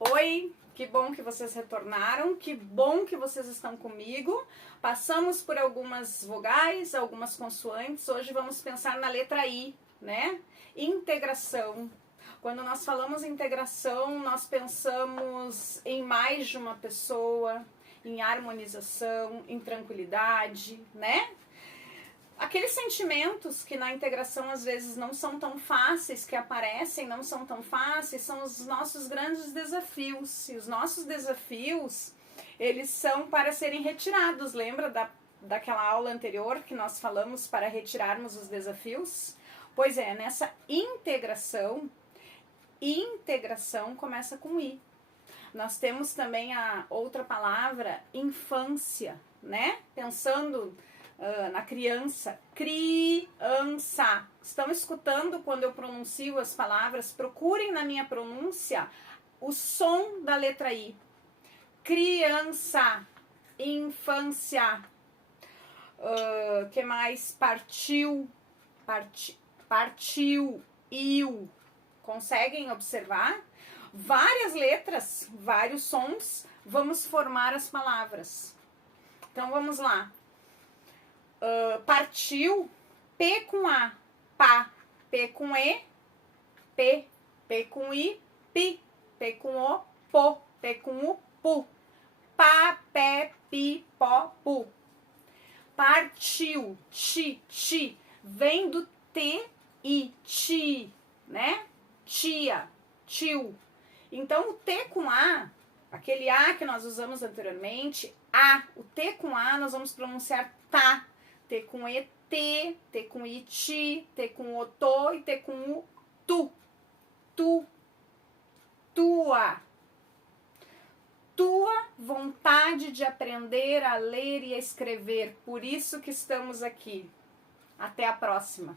Oi, que bom que vocês retornaram, que bom que vocês estão comigo. Passamos por algumas vogais, algumas consoantes. Hoje vamos pensar na letra I, né? Integração. Quando nós falamos em integração, nós pensamos em mais de uma pessoa, em harmonização, em tranquilidade, né? Aqueles sentimentos que na integração às vezes não são tão fáceis, que aparecem, não são tão fáceis, são os nossos grandes desafios. E os nossos desafios, eles são para serem retirados. Lembra daquela aula anterior que nós falamos para retirarmos os desafios? Pois é, nessa integração começa com I. Nós temos também a outra palavra, infância, né? Pensando na criança, criança. Estão escutando quando eu pronuncio as palavras? Procurem na minha pronúncia o som da letra I. Criança, infância. Que mais? Partiu, partiu, iu. Conseguem observar? Várias letras, vários sons, vamos formar as palavras. Então vamos lá. Partiu, P com A, pá, P com E, P, P com I, pi, P com O, po, P com U, pu, pá, pé, pi, pó, pu. Partiu, ti, vem do T e ti, né? Tia, tio. Então o T com A, aquele A que nós usamos anteriormente, A, o T com A nós vamos pronunciar tá. T com E, T com I, ti, T com O, to e T com U, tu. Tu, tua. Tua vontade de aprender a ler e a escrever. Por isso que estamos aqui. Até a próxima.